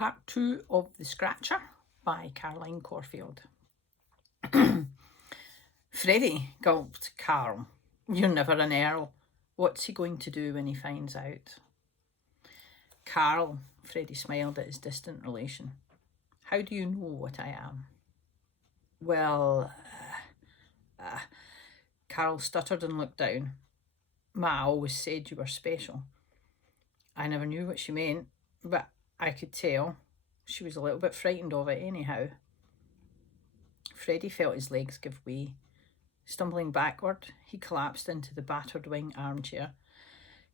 Part 2 of The Scratcher by Caroline Corfield. Freddie, gulped Carl. You're never an earl. What's he going to do when he finds out? Carl, Freddie smiled at his distant relation. How do you know what I am? Well, Carl stuttered and looked down. Ma always said you were special. I never knew what she meant, but I could tell. She was a little bit frightened of it anyhow. Freddie felt his legs give way. Stumbling backward, he collapsed into the battered wing armchair.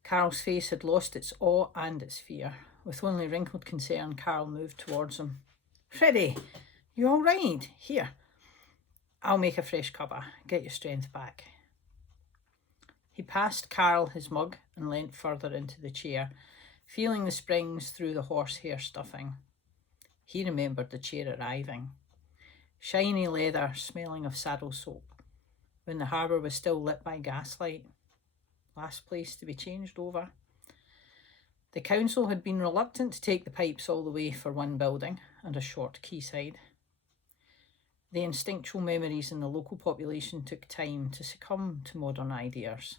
Carl's face had lost its awe and its fear. With only wrinkled concern, Carl moved towards him. Freddie, you all right? Here, I'll make a fresh cuppa. Get your strength back. He passed Carl his mug and leant further into the chair, feeling the springs through the horsehair stuffing. He remembered the chair arriving. Shiny leather, smelling of saddle soap, when the harbour was still lit by gaslight. Last place to be changed over. The council had been reluctant to take the pipes all the way for one building and a short quayside. The instinctual memories in the local population took time to succumb to modern ideas.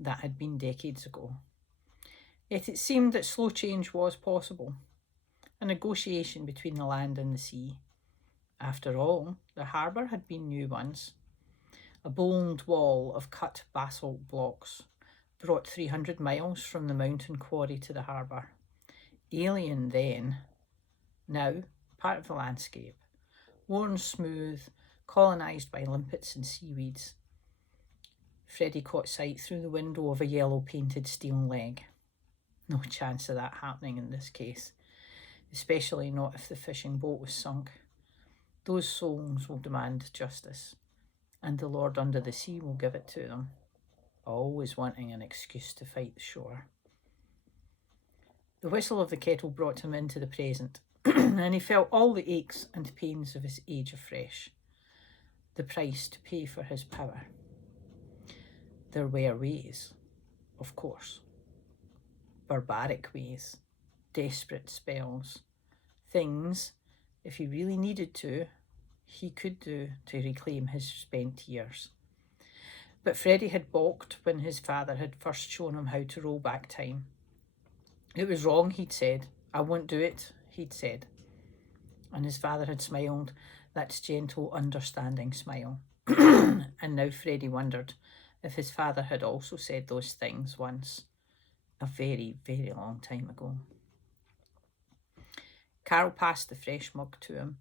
That had been decades ago. Yet it seemed that slow change was possible, a negotiation between the land and the sea. After all, the harbour had been new once. A bold wall of cut basalt blocks, brought 300 miles from the mountain quarry to the harbour. Alien then, now part of the landscape, worn smooth, colonised by limpets and seaweeds. Freddie caught sight through the window of a yellow-painted steel leg. No chance of that happening in this case, especially not if the fishing boat was sunk. Those souls will demand justice, and the Lord under the sea will give it to them, always wanting an excuse to fight the shore. The whistle of the kettle brought him into the present, and he felt all the aches and pains of his age afresh, the price to pay for his power. There were ways, of course. Barbaric ways, desperate spells, things, if he really needed to, he could do to reclaim his spent years. But Freddie had balked when his father had first shown him how to roll back time. It was wrong, he'd said. I won't do it, he'd said. And his father had smiled, that gentle, understanding smile. And now Freddie wondered if his father had also said those things once, a very, very long time ago. Carl passed the fresh mug to him.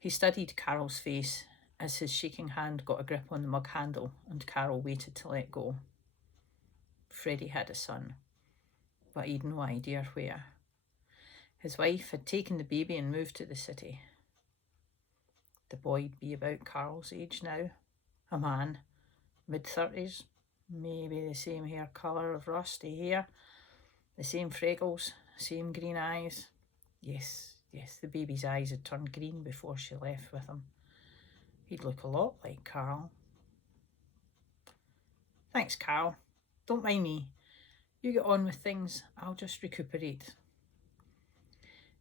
He studied Carol's face as his shaking hand got a grip on the mug handle and Carol waited to let go. Freddie had a son, but he'd no idea where. His wife had taken the baby and moved to the city. The boy'd be about Carl's age now, a man, mid-30s, maybe the same hair colour of rusty hair, the same freckles, same green eyes. Yes, the baby's eyes had turned green before she left with him. He'd look a lot like Carl. Thanks, Carl. Don't mind me. You get on with things. I'll just recuperate.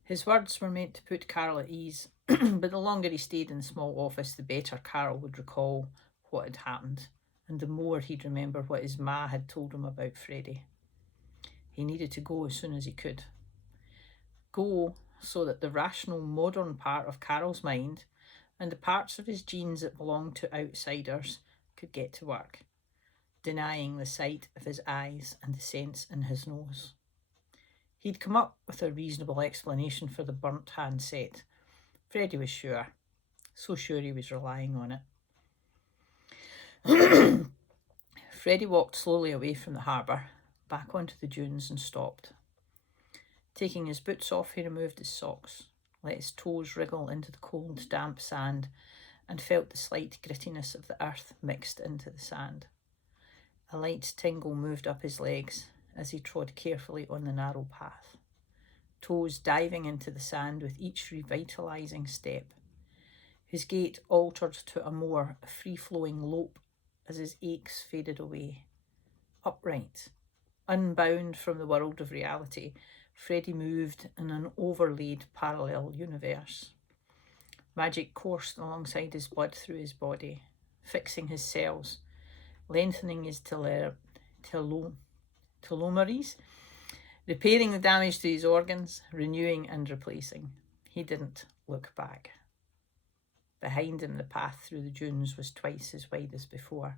His words were meant to put Carl at ease, but the longer he stayed in the small office, the better Carl would recall what had happened, and the more he'd remember what his ma had told him about Freddie. He needed to go as soon as he could. Go so that the rational, modern part of Carl's mind and the parts of his genes that belonged to outsiders could get to work, denying the sight of his eyes and the sense in his nose. He'd come up with a reasonable explanation for the burnt handset. Freddie was sure, so sure he was relying on it. Freddie walked slowly away from the harbour, back onto the dunes and stopped. Taking his boots off, he removed his socks, let his toes wriggle into the cold, damp sand, and felt the slight grittiness of the earth mixed into the sand. A light tingle moved up his legs as he trod carefully on the narrow path, toes diving into the sand with each revitalising step. His gait altered to a more free-flowing lope as his aches faded away. Upright, Unbound from the world of reality, Freddy moved in an overlaid parallel universe. Magic coursed alongside his blood through his body, fixing his cells, lengthening his telomeres, repairing the damage to his organs, renewing and replacing. He didn't look back. Behind him, the path through the dunes was twice as wide as before.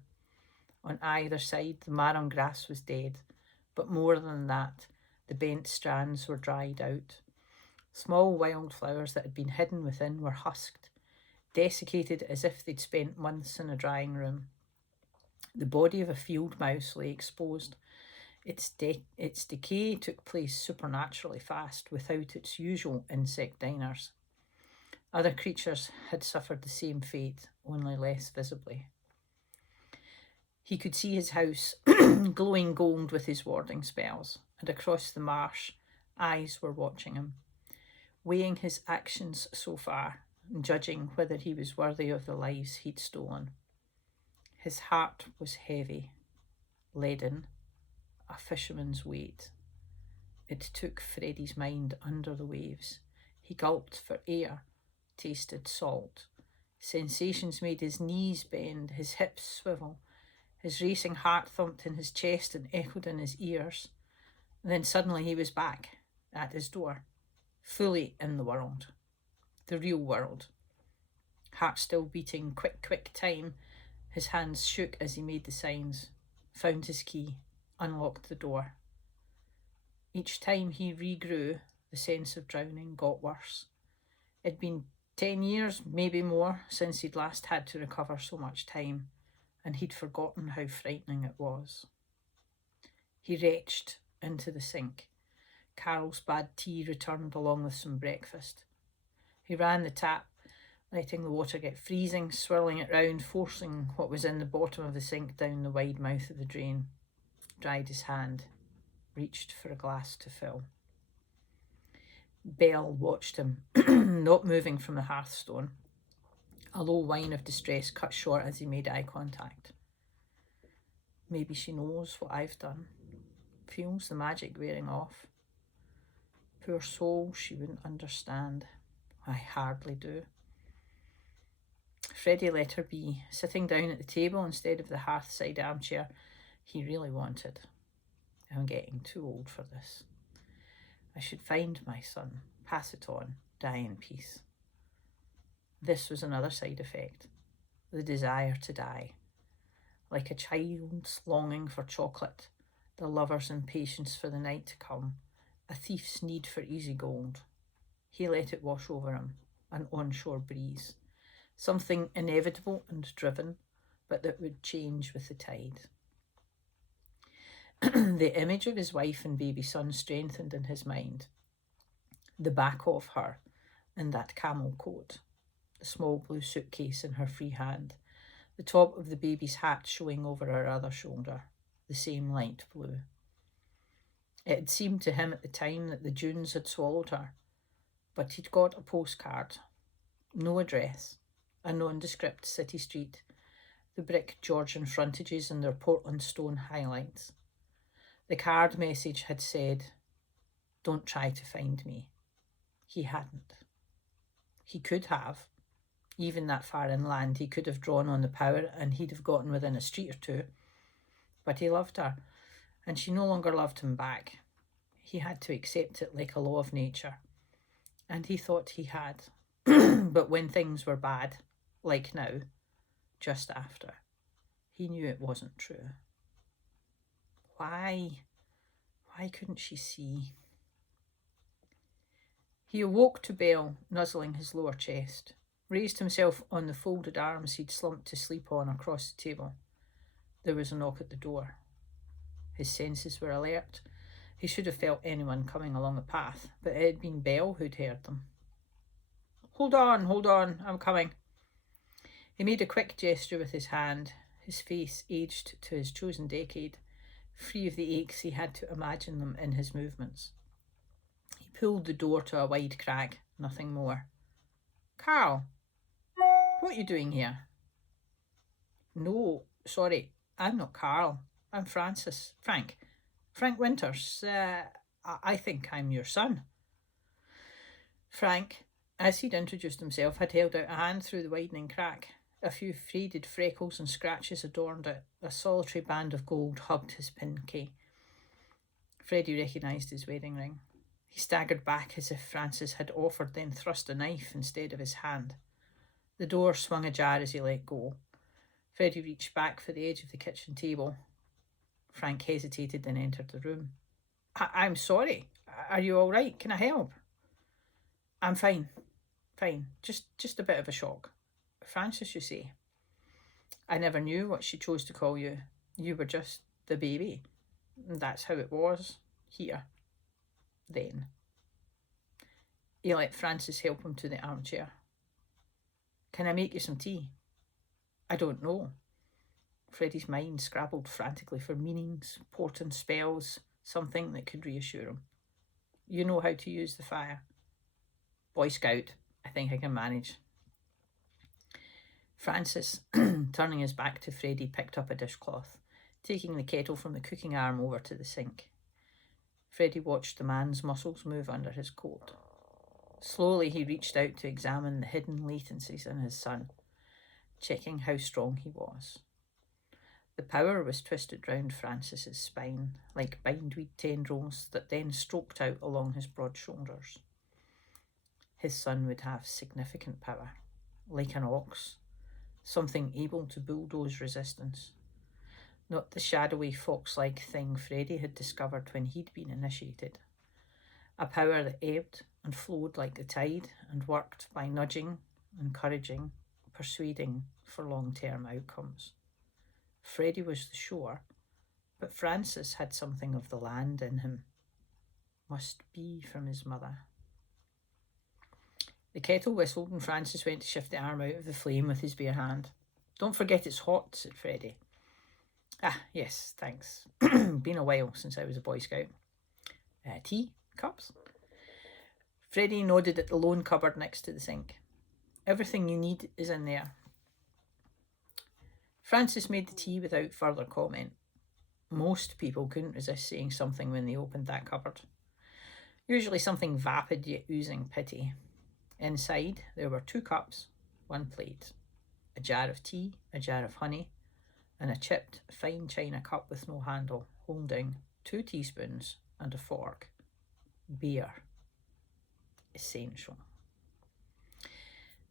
On either side, the marram grass was dead, but more than that, the bent strands were dried out. Small wildflowers that had been hidden within were husked, desiccated as if they'd spent months in a drying room. The body of a field mouse lay exposed. Its decay took place supernaturally fast, without its usual insect diners. Other creatures had suffered the same fate, only less visibly. He could see his house glowing gold with his warding spells, and across the marsh, eyes were watching him, weighing his actions so far, and judging whether he was worthy of the lives he'd stolen. His heart was heavy, leaden, a fisherman's weight. It took Freddy's mind under the waves. He gulped for air, tasted salt. Sensations made his knees bend, his hips swivel. His racing heart thumped in his chest and echoed in his ears. And then suddenly he was back at his door, fully in the world, the real world. Heart still beating, quick time. His hands shook as he made the signs, found his key, unlocked the door. Each time he regrew, the sense of drowning got worse. It'd been 10 years, maybe more, since he'd last had to recover so much time, and he'd forgotten how frightening it was. He retched into the sink. Carol's bad tea returned along with some breakfast. He ran the tap, letting the water get freezing, swirling it round, forcing what was in the bottom of the sink down the wide mouth of the drain. Dried his hand, reached for a glass to fill. Belle watched him, not moving from the hearthstone. A low whine of distress cut short as he made eye contact. Maybe she knows what I've done, feels the magic wearing off. Poor soul, she wouldn't understand. I hardly do. Freddy let her be, sitting down at the table instead of the hearthside armchair he really wanted. I'm getting too old for this. I should find my son, pass it on, die in peace. This was another side effect, the desire to die. Like a child's longing for chocolate, the lover's impatience for the night to come, a thief's need for easy gold. He let it wash over him, an onshore breeze, something inevitable and driven, but that would change with the tide. The image of his wife and baby son strengthened in his mind. The back of her in that camel coat, the small blue suitcase in her free hand, the top of the baby's hat showing over her other shoulder, the same light blue. It had seemed to him at the time that the dunes had swallowed her, but he'd got a postcard, no address, a nondescript city street, the brick Georgian frontages and their Portland stone highlights. The card message had said, "Don't try to find me." He hadn't. He could have. Even that far inland, he could have drawn on the power and he'd have gotten within a street or two. But he loved her, and she no longer loved him back. He had to accept it like a law of nature. And he thought he had. But when things were bad, like now, just after, he knew it wasn't true. Why couldn't she see? He awoke to Belle nuzzling his lower chest, raised himself on the folded arms he'd slumped to sleep on across the table. There was a knock at the door. His senses were alert. He should have felt anyone coming along the path, but it had been Belle who'd heard them. Hold on, I'm coming." He made a quick gesture with his hand, his face aged to his chosen decade, free of the aches he had to imagine them in his movements. He pulled the door to a wide crack, nothing more. "Carl, what are you doing here?" "No, sorry, I'm not Carl. I'm Frank. Frank Winters, I think I'm your son. Frank, as he'd introduced himself, had held out a hand through the widening crack. A few faded freckles and scratches adorned it. A solitary band of gold hugged his pinky. Freddie recognised his wedding ring. He staggered back as if Francis had offered, then thrust a knife instead of his hand. The door swung ajar as he let go. Freddie reached back for the edge of the kitchen table. Frank hesitated, then entered the room. I'm sorry. Are you all right? Can I help? I'm fine. Fine. Just a bit of a shock. Francis, you say? I never knew what she chose to call you. You were just the baby. That's how it was. Here. Then. He let Francis help him to the armchair. Can I make you some tea? I don't know. Freddie's mind scrabbled frantically for meanings, portent spells, something that could reassure him. You know how to use the fire. Boy Scout. I think I can manage. Francis, turning his back to Freddie, picked up a dishcloth, taking the kettle from the cooking arm over to the sink. Freddie watched the man's muscles move under his coat. Slowly he reached out to examine the hidden latencies in his son, checking how strong he was. The power was twisted round Francis's spine, like bindweed tendrils that then stroked out along his broad shoulders. His son would have significant power, like an ox, something able to bulldoze resistance. Not the shadowy fox-like thing Freddie had discovered when he'd been initiated. A power that ebbed and flowed like the tide and worked by nudging, encouraging, persuading for long-term outcomes. Freddie was the shore, but Francis had something of the land in him. Must be from his mother. The kettle whistled and Francis went to shift the arm out of the flame with his bare hand. Don't forget it's hot, said Freddie. Ah, yes, thanks. Been a while since I was a Boy Scout. Tea? Cups? Freddie nodded at the lone cupboard next to the sink. Everything you need is in there. Francis made the tea without further comment. Most people couldn't resist saying something when they opened that cupboard. Usually something vapid yet oozing pity. Inside, there were 2 cups, 1 plate, a jar of tea, a jar of honey, and a chipped fine china cup with no handle, holding 2 teaspoons and a fork. Beer. Essential.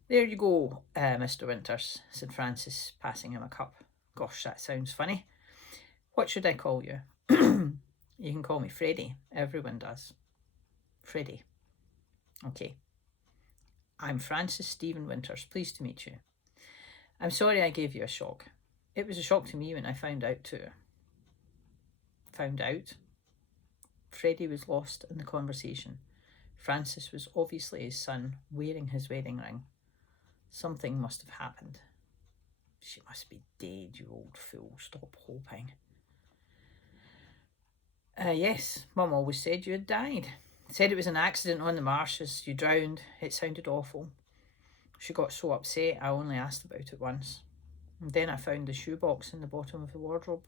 There you go, Mr. Winters, said Francis, passing him a cup. Gosh, that sounds funny. What should I call you? You can call me Freddie. Everyone does. Freddie. Okay. I'm Francis Stephen Winters. Pleased to meet you. I'm sorry I gave you a shock. It was a shock to me when I found out too. Found out? Freddie was lost in the conversation. Francis was obviously his son, wearing his wedding ring. Something must have happened. She must be dead, you old fool. Stop hoping. Yes, Mum always said you had died. Said it was an accident on the marshes. You drowned. It sounded awful. She got so upset I only asked about it once. And then I found the shoebox in the bottom of the wardrobe.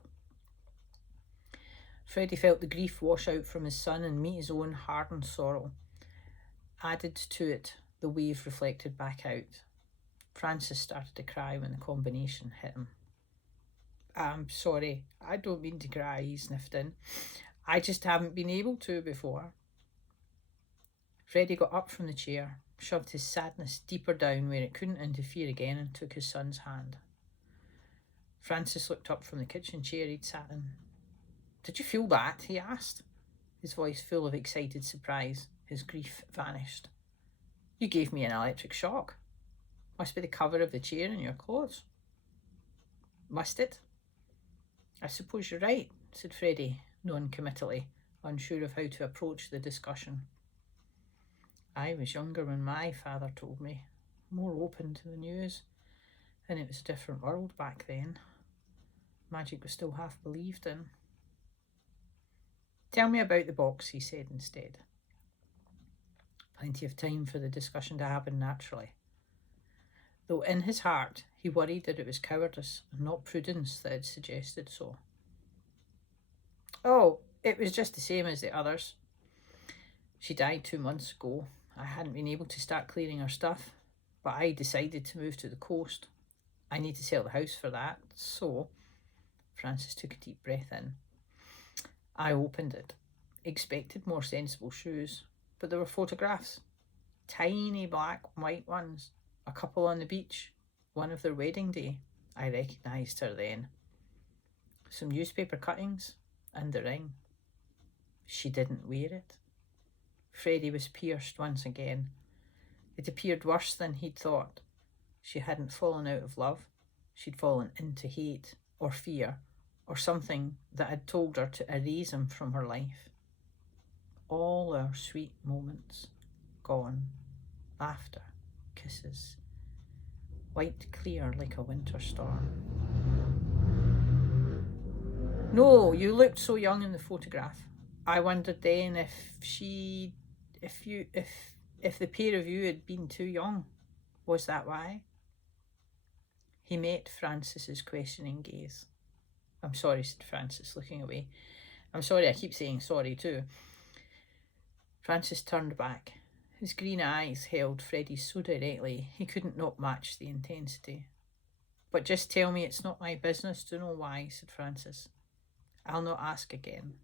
Freddie felt the grief wash out from his son and meet his own hardened sorrow. Added to it, the wave reflected back out. Francis started to cry when the combination hit him. I'm sorry, I don't mean to cry, he sniffed in. I just haven't been able to before. Freddie got up from the chair, shoved his sadness deeper down where it couldn't interfere again, and took his son's hand. Francis looked up from the kitchen chair he'd sat in. Did you feel that? He asked, his voice full of excited surprise. His grief vanished. You gave me an electric shock. Must be the cover of the chair and your clothes. Must it? I suppose you're right, said Freddie, non-committally, unsure of how to approach the discussion. I was younger when my father told me, more open to the news, and it was a different world back then. Magic was still half believed in. Tell me about the box, he said instead. Plenty of time for the discussion to happen naturally. Though in his heart he worried that it was cowardice and not prudence that had suggested so. Oh, It was just the same as the others. She died 2 months ago. I hadn't been able to start clearing her stuff, but I decided to move to the coast. I need to sell the house for that, so Frances took a deep breath in. I opened it, expected more sensible shoes, but there were photographs. Tiny black and white ones. A couple on the beach. One of their wedding day. I recognised her then. Some newspaper cuttings and the ring. She didn't wear it. Freddie was pierced once again. It appeared worse than he'd thought. She hadn't fallen out of love. She'd fallen into hate or fear or something that had told her to erase him from her life. All our sweet moments gone. Laughter, kisses, white clear like a winter storm. No, you looked so young in the photograph. I wondered then if the pair of you had been too young. Was that why? He met Frances's questioning gaze. I'm sorry, said Frances, looking away. I'm sorry, I keep saying sorry too. Frances turned back. His green eyes held Freddie's so directly he couldn't not match the intensity. But just tell me it's not my business to know why, said Frances. I'll not ask again.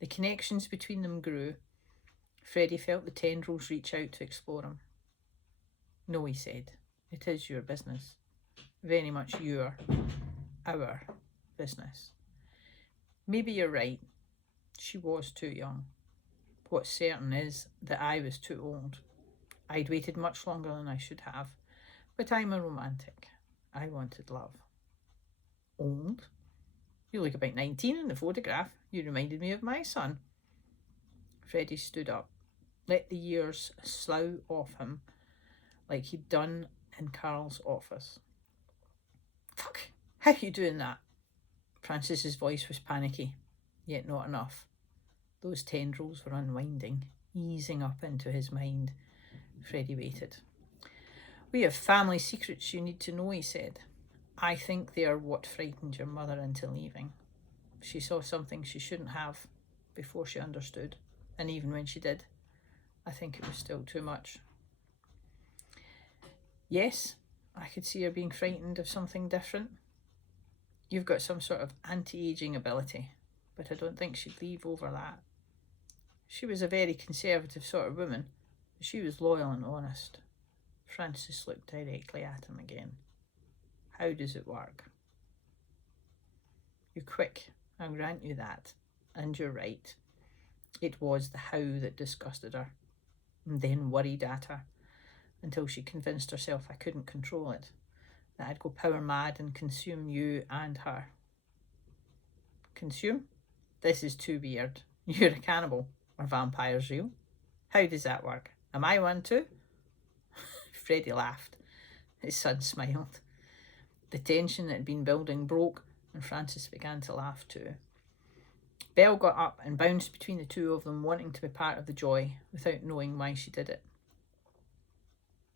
The connections between them grew. Freddie felt the tendrils reach out to explore him. No, he said, it is your business. Very much our business. Maybe you're right. She was too young. What's certain is that I was too old. I'd waited much longer than I should have, but I'm a romantic. I wanted love. Old? You look about 19 in the photograph. You reminded me of my son. Freddie stood up, let the years slough off him like he'd done in Carl's office. Fuck, how are you doing that? Frances's voice was panicky, yet not enough. Those tendrils were unwinding, easing up into his mind. Freddie waited. We have family secrets you need to know, he said. I think they are what frightened your mother into leaving. She saw something she shouldn't have before she understood, and even when she did, I think it was still too much. Yes, I could see her being frightened of something different. You've got some sort of anti-aging ability, but I don't think she'd leave over that. She was a very conservative sort of woman, but she was loyal and honest. Frances looked directly at him again. How does it work? You're quick, I'll grant you that, and you're right. It was the how that disgusted her, and then worried at her, until she convinced herself I couldn't control it, that I'd go power mad and consume you and her. Consume? This is too weird. You're a cannibal. Are vampires real? How does that work? Am I one too? Freddie laughed. His son smiled. The tension that had been building broke, and Frances began to laugh too. Belle got up and bounced between the two of them, wanting to be part of the joy, without knowing why she did it.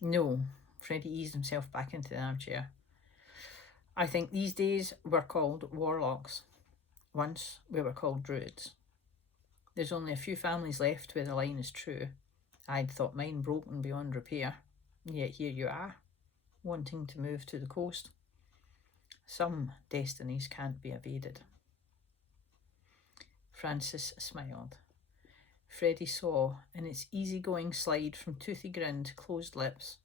No, Freddie eased himself back into the armchair. I think these days we're called warlocks. Once we were called druids. There's only a few families left where the line is true. I'd thought mine broken beyond repair, yet here you are, wanting to move to the coast. Some destinies can't be evaded. Frances smiled. Freddie saw, in its easygoing slide from toothy grin to closed lips,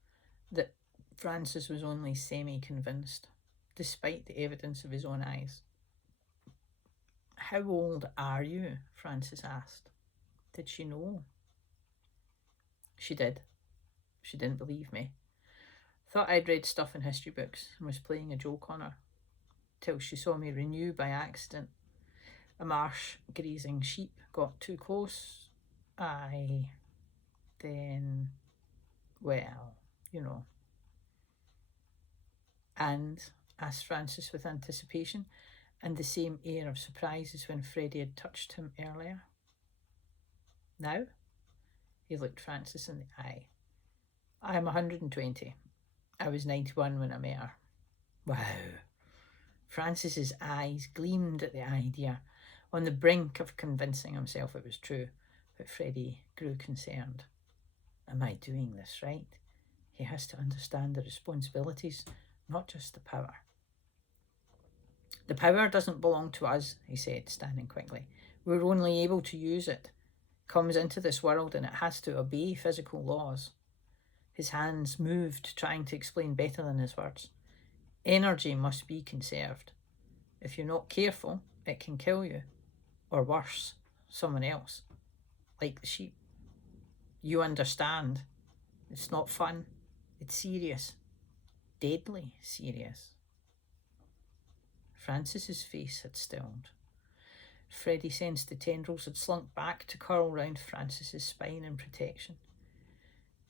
that Frances was only semi-convinced, despite the evidence of his own eyes. How old are you? Frances asked. Did she know? She did. She didn't believe me. Thought I'd read stuff in history books and was playing a joke on her, till she saw me renew by accident. A marsh grazing sheep got too close. Then, well, you know. And, asked Frances with anticipation, and the same air of surprise as when Freddie had touched him earlier. Now? He looked Frances in the eye. I am 120. I was 91 when I met her. Wow. Frances's eyes gleamed at the idea. on the brink of convincing himself it was true, but Freddie grew concerned. Am I doing this right? He has to understand the responsibilities, not just the power. The power doesn't belong to us, he said, standing quickly. We're only able to use it. It comes into this world and it has to obey physical laws. His hands moved, trying to explain better than his words. Energy must be conserved. If you're not careful, it can kill you. Or worse, someone else. Like the sheep. You understand. It's not fun. It's serious. Deadly serious. Francis's face had stilled. Freddie sensed the tendrils had slunk back to curl round Francis's spine in protection.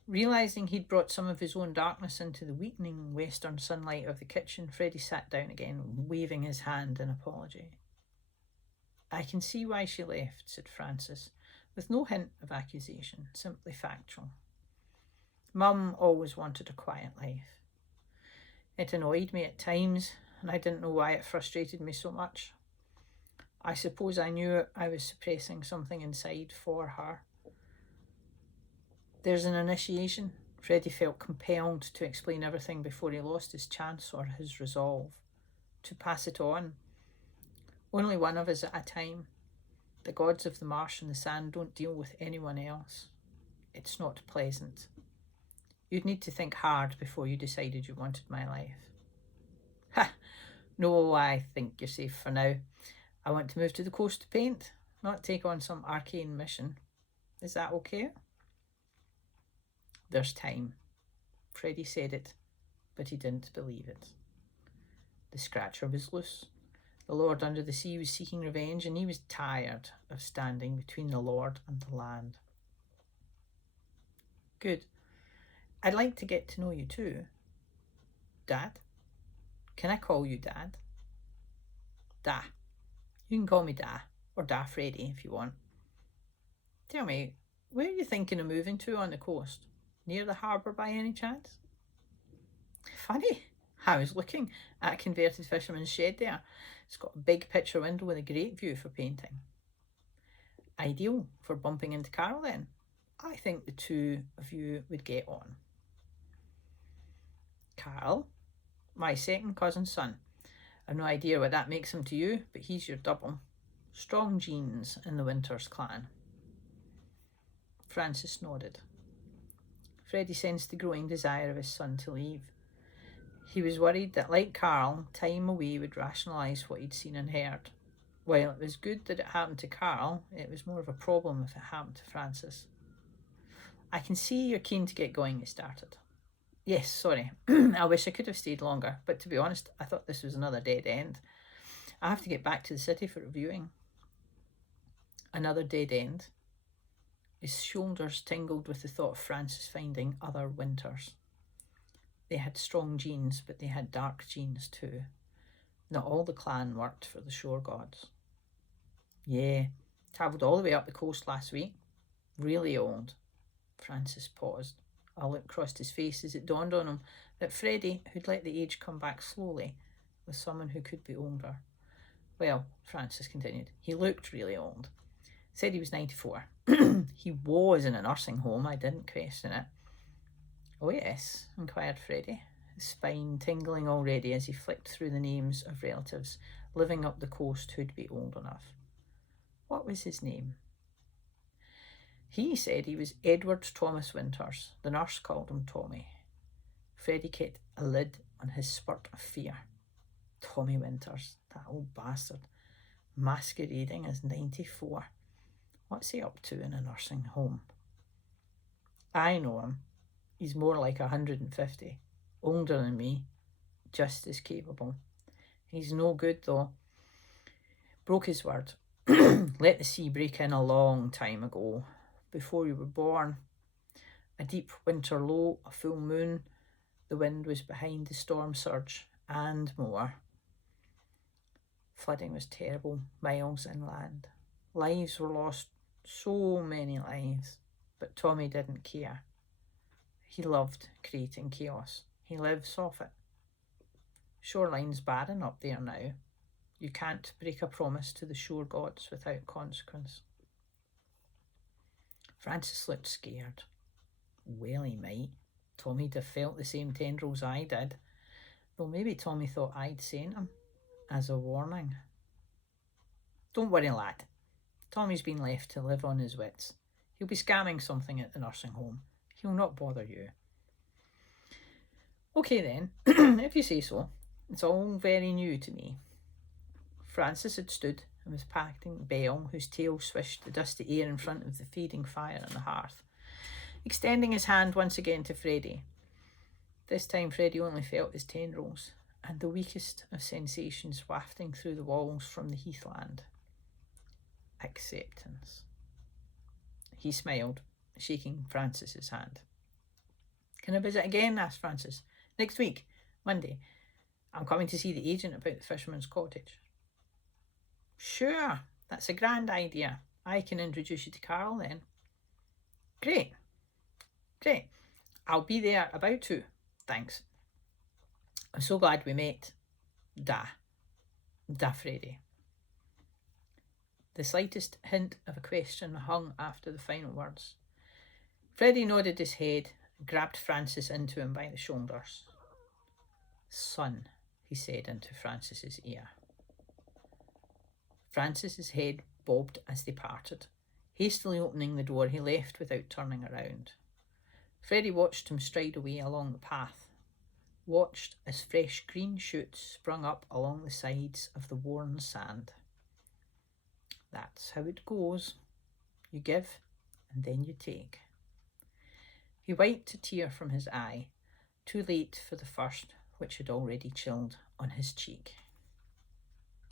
Realising he'd brought some of his own darkness into the weakening western sunlight of the kitchen, Freddie sat down again, waving his hand in apology. I can see why she left, said Francis, with no hint of accusation, simply factual. Mum always wanted a quiet life. It annoyed me at times, and I didn't know why it frustrated me so much. I suppose I knew I was suppressing something inside for her. There's an initiation. Freddie felt compelled to explain everything before he lost his chance or his resolve. To pass it on. Only one of us at a time. The gods of the marsh and the sand don't deal with anyone else. It's not pleasant. You'd need to think hard before you decided you wanted my life. Ha! No, I think you're safe for now. I want to move to the coast to paint, not take on some arcane mission. Is that okay? There's time. Freddie said it, but he didn't believe it. The scratcher was loose. The Lord under the sea was seeking revenge, and he was tired of standing between the Lord and the land. Good. I'd like to get to know you too. Dad? Can I call you Dad? Da. You can call me Da, or Da Freddie if you want. Tell me, where are you thinking of moving to on the coast? Near the harbour by any chance? Funny. I was looking at a converted fisherman's shed there. It's got a big picture window with a great view for painting. Ideal for bumping into Carol then. I think the two of you would get on. Carl? My second cousin's son. I've no idea what that makes him to you, but he's your double. Strong genes in the Winters clan. Francis nodded. Freddie sensed the growing desire of his son to leave. He was worried that, like Carl, time away would rationalise what he'd seen and heard. While it was good that it happened to Carl, it was more of a problem if it happened to Francis. I can see you're keen to get going, he started. Yes, sorry. I wish I could have stayed longer, but to be honest, I thought this was another dead end. I have to get back to the city for a viewing. Another dead end? His shoulders tingled with the thought of Francis finding other Winters. They had strong genes, but they had dark genes too. Not all the clan worked for the shore gods. Yeah, travelled all the way up the coast last week. Really old. Francis paused. A look crossed his face as it dawned on him that Freddie, who'd let the age come back slowly, was someone who could be older. Well, Francis continued, he looked really old. Said he was 94. He was in a nursing home, I didn't question it. Oh yes, inquired Freddie, his spine tingling already as he flicked through the names of relatives living up the coast who'd be old enough. What was his name? He said he was Edward Thomas Winters. The nurse called him Tommy. Freddie kept a lid on his spurt of fear. Tommy Winters, that old bastard, masquerading as 94. What's he up to in a nursing home? I know him. He's more like 150. Older than me. Just as capable. He's no good though. Broke his word. Let the sea break in a long time ago. Before you were born. A deep winter low, a full moon. The wind was behind the storm surge. And more. Flooding was terrible. Miles inland. Lives were lost. So many lives. But Tommy didn't care. He loved creating chaos. He lives off it. Shoreline's barren up there now. You can't break a promise to the shore gods without consequence. Francis looked scared. Well, he might. Tommy'd have felt the same tendrils I did, though maybe Tommy thought I'd sent him as a warning. Don't worry, lad. Tommy's been left to live on his wits. He'll be scamming something at the nursing home. He'll not bother you. Okay then, if you say so. It's all very new to me. Francis had stood and was patting Belle, whose tail swished the dusty air in front of the feeding fire on the hearth, extending his hand once again to Freddie. This time Freddie only felt his tendrils, and the weakest of sensations wafting through the walls from the heathland. Acceptance. He smiled, shaking Francis's hand. Can I visit again? Asked Francis. Next week, Monday. I'm coming to see the agent about the fisherman's cottage. Sure, that's a grand idea. I can introduce you to Carl then. Great. I'll be there about 2. Thanks. I'm so glad we met. Da, Freddie. The slightest hint of a question hung after the final words. Freddie nodded his head and grabbed Francis into him by the shoulders. Son, he said into Francis's ear. Francis's head bobbed as they parted. Hastily opening the door, he left without turning around. Freddie watched him stride away along the path, watched as fresh green shoots sprung up along the sides of the worn sand. That's how it goes. You give, and then you take. He wiped a tear from his eye, too late for the first, which had already chilled on his cheek.